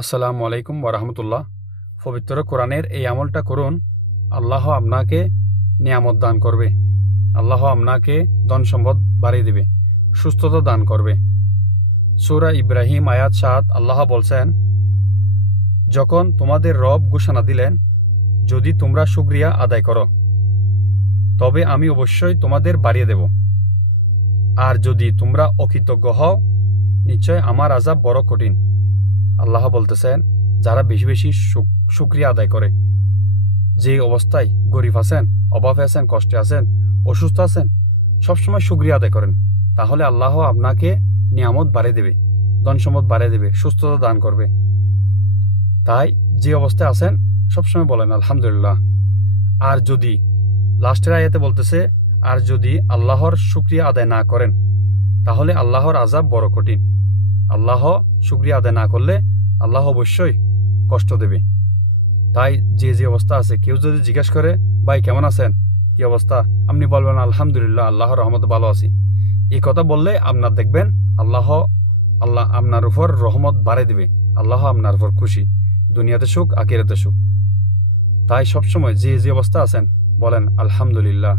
আসসালামু আলাইকুম ওরহমতুল্লাহ। পবিত্র কোরআনের এই আমলটা করুন, আল্লাহ আপনাকে নিয়ামত দান করবে, আল্লাহ আপনাকে ধন সম্পদ বাড়িয়ে দেবে, সুস্থতা দান করবে। সূরা ইব্রাহিম আয়াত ৭ আল্লাহ বলছেন, যখন তোমাদের রব ঘোষণা দিলেন, যদি তোমরা শুকরিয়া আদায় করো তবে আমি অবশ্যই তোমাদের বাড়িয়ে দেব, আর যদি তোমরা অকৃতজ্ঞ হও নিশ্চয় আমার আযাব বড় কঠিন। আল্লাহ বলতেছেন, যারা বেশি বেশি শুকরিয়া আদায় করে, যে অবস্থায় গরিব আছেন, অভাবে আছেন, কষ্টে আছেন, অসুস্থ আছেন, সবসময় শুকরিয়া আদায় করেন, তাহলে আল্লাহ আপনাকে নিয়ামত বাড়িয়ে দেবে, ধন সম্পদ বাড়িয়ে দেবে, সুস্থতা দান করবে। তাই যে অবস্থায় আছেন সবসময় বলেন আলহামদুলিল্লাহ। আর যদি লাস্টের আয়াতে বলতেছে, আর যদি আল্লাহর শুকরিয়া আদায় না করেন তাহলে আল্লাহর আযাব বড় কঠিন। আল্লাহ শুকরিয়া আদায় না করলে আল্লাহ অবশ্যই কষ্ট দেবে। তাই যে যে অবস্থা আছে, কেউ যদি জিজ্ঞেস করে, ভাই কেমন আছেন, কি অবস্থা, আপনি বলবেন আলহামদুলিল্লাহ, আল্লাহর রহমতে ভালো আছি। এই কথা বললে আপনার দেখবেন আল্লাহ আপনার উপর রহমত বাড়িয়ে দিবে, আল্লাহ আপনার উপর খুশি, দুনিয়াতে সুখ আখিরাতে সুখ। তাই সবসময় যে যে অবস্থা আছেন বলেন আলহামদুলিল্লাহ।